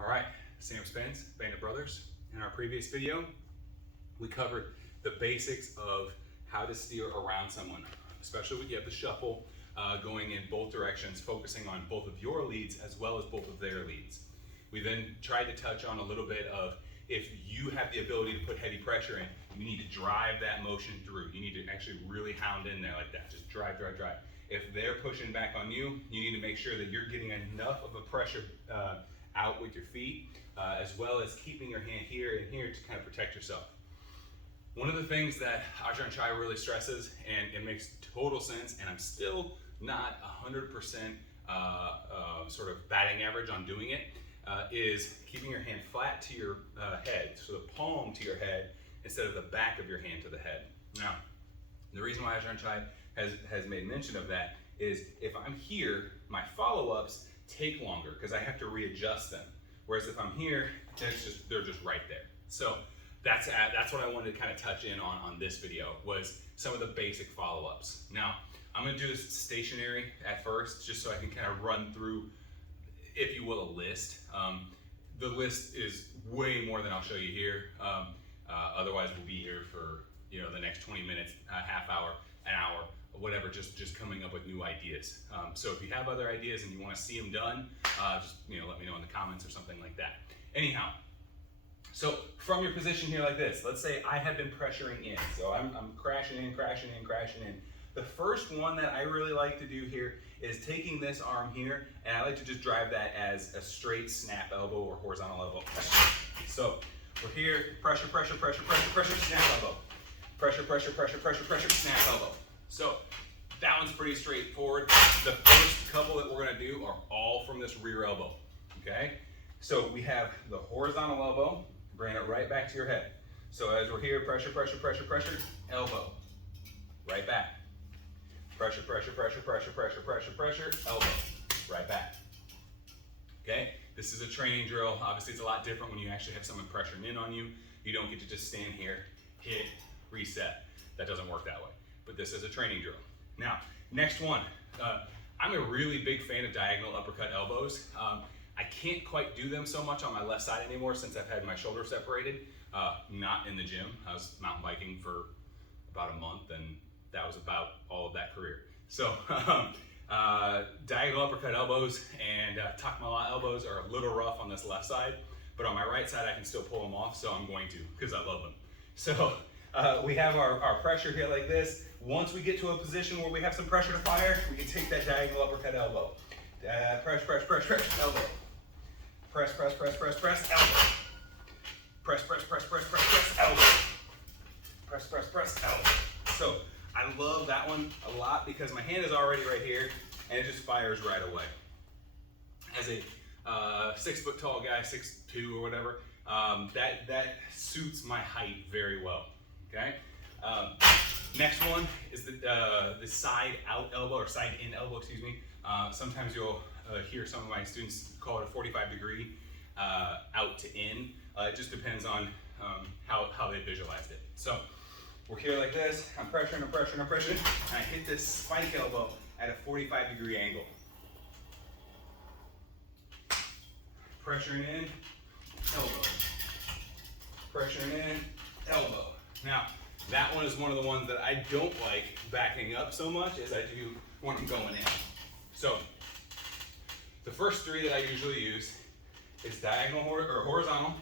All right, Sam Spence, Bandit Brothers. In our previous video, we covered the basics of how to steer around someone, especially when you have the shuffle going in both directions, focusing on both of your leads as well as both of their leads. We then tried to touch on a little bit of if you have the ability to put heavy pressure in, you need to drive that motion through. You need to actually really hound in there like that. Just drive, drive, drive. If they're pushing back on you, you need to make sure that you're getting enough of a pressure out with your feet, as well as keeping your hand here and here to kind of protect yourself. One of the things that Ajahn Chai really stresses, and it makes total sense, and I'm still not 100% sort of batting average on doing it, is keeping your hand flat to your head, so the palm to your head instead of the back of your hand to the head. Now, the reason why Ajahn Chai has made mention of that is if I'm here, my follow-ups take longer because I have to readjust them. Whereas if I'm here, they're just right there. So that's what I wanted to kind of touch in on this video, was some of the basic follow-ups. Now, I'm gonna do this stationary at first, just so I can kind of run through, if you will, a list. The list is way more than I'll show you here. Otherwise, we'll be here for the next 20 minutes, half hour, an hour, whatever, just coming up with new ideas. So if you have other ideas and you want to see them done, just let me know in the comments or something like that. Anyhow, so from your position here like this, let's say I have been pressuring in. So I'm crashing in, crashing in, crashing in. The first one that I really like to do here is taking this arm here, and I like to just drive that as a straight snap elbow or horizontal elbow. So we're here, pressure, pressure, pressure, pressure, pressure, snap elbow. Pressure, pressure, pressure, pressure, pressure, snap elbow. So that one's pretty straightforward. The first couple that we're gonna do are all from this rear elbow, okay? So we have the horizontal elbow, bring it right back to your head. So as we're here, pressure, pressure, pressure, pressure, elbow, right back. Pressure, pressure, pressure, pressure, pressure, pressure, pressure, elbow, right back. Okay, this is a training drill. Obviously it's a lot different when you actually have someone pressuring in on you. You don't get to just stand here, hit, reset. That doesn't work that way. But this is a training drill. Now, next one. I'm a really big fan of diagonal uppercut elbows. I can't quite do them so much on my left side anymore since I've had my shoulder separated. Not in the gym. I was mountain biking for about a month, and that was about all of that career. So diagonal uppercut elbows and takmala elbows are a little rough on this left side, but on my right side I can still pull them off, so I'm going to, because I love them. So we have our pressure here like this. Once we get to a position where we have some pressure to fire, we can take that diagonal uppercut elbow. Press, press, press, press, elbow. Press, press, press, press, press, elbow. Press, press, press, press, press, press, elbow. Press, press, press, elbow. So I love that one a lot because my hand is already right here and it just fires right away. As a 6 foot tall guy, 6'2" or whatever, that suits my height very well. Okay. Next one is the side out elbow, or side in elbow, excuse me. Sometimes you'll hear some of my students call it a 45-degree out to in. It just depends on how they visualized it. So we're here like this, I'm pressuring, I'm pressuring, I'm pressuring, and I hit this spike elbow at a 45-degree angle. Pressuring in, elbow. Pressuring in, elbow. Now, that one is one of the ones that I don't like backing up so much as I do when I'm going in. So, the first three that I usually use is diagonal or horizontal,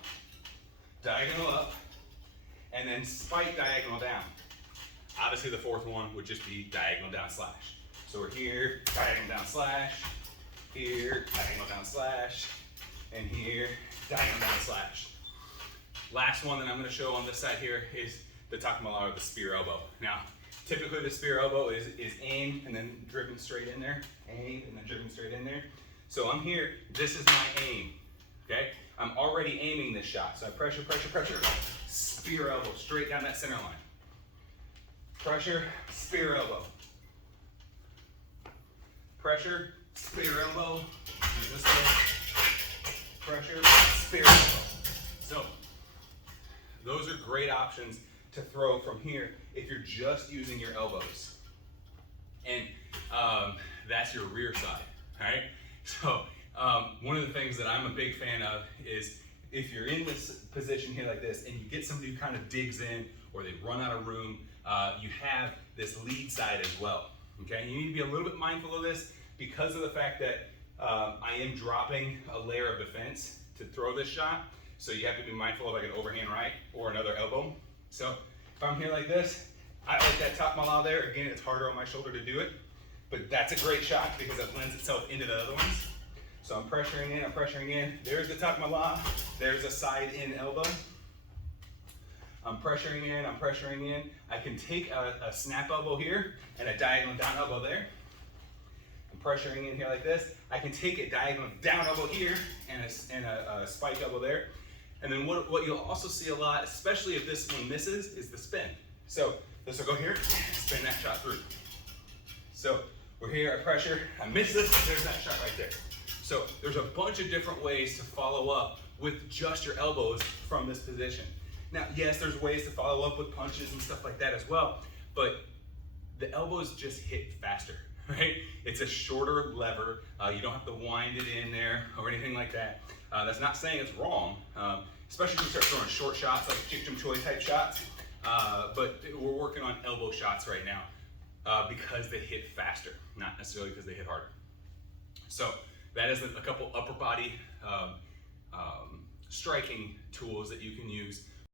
diagonal up, and then spike diagonal down. Obviously the fourth one would just be diagonal down slash. So we're here, diagonal down slash, here, diagonal down slash, and here, diagonal down slash. Last one that I'm gonna show on this side here is the takmala, or the spear elbow. Now, typically the spear elbow is aimed and then driven straight in there, aimed and then driven straight in there. So I'm here, this is my aim, okay? I'm already aiming this shot. So I pressure, pressure, pressure, spear elbow, straight down that center line. Pressure, spear elbow. Pressure, spear elbow, and this way. Pressure, spear elbow. So, those are great options to throw from here if you're just using your elbows. And that's your rear side, all right? So One of the things that I'm a big fan of is if you're in this position here like this and you get somebody who kind of digs in or they run out of room, you have this lead side as well. Okay, you need to be a little bit mindful of this because of the fact that I am dropping a layer of defense to throw this shot. So you have to be mindful of like an overhand right or another elbow. So if I'm here like this, I like that top mala there. Again, it's harder on my shoulder to do it, but that's a great shot because it lends itself into the other ones. So I'm pressuring in, I'm pressuring in. There's the top mala. There's a side in elbow. I'm pressuring in, I'm pressuring in. I can take a snap elbow here and a diagonal down elbow there. I'm pressuring in here like this. I can take a diagonal down elbow here and a spike elbow there. And then what you'll also see a lot, especially if this one misses, is the spin. So this will go here, spin that shot through. So we're here, I pressure, I miss this, there's that shot right there. So there's a bunch of different ways to follow up with just your elbows from this position. Now, yes, there's ways to follow up with punches and stuff like that as well, but the elbows just hit faster, right? It's a shorter lever. You don't have to wind it in there or anything like that. That's not saying it's wrong, especially when you start throwing short shots like Chik Jum Choi type shots. But we're working on elbow shots right now because they hit faster, not necessarily because they hit harder. So that is a couple upper body striking tools that you can use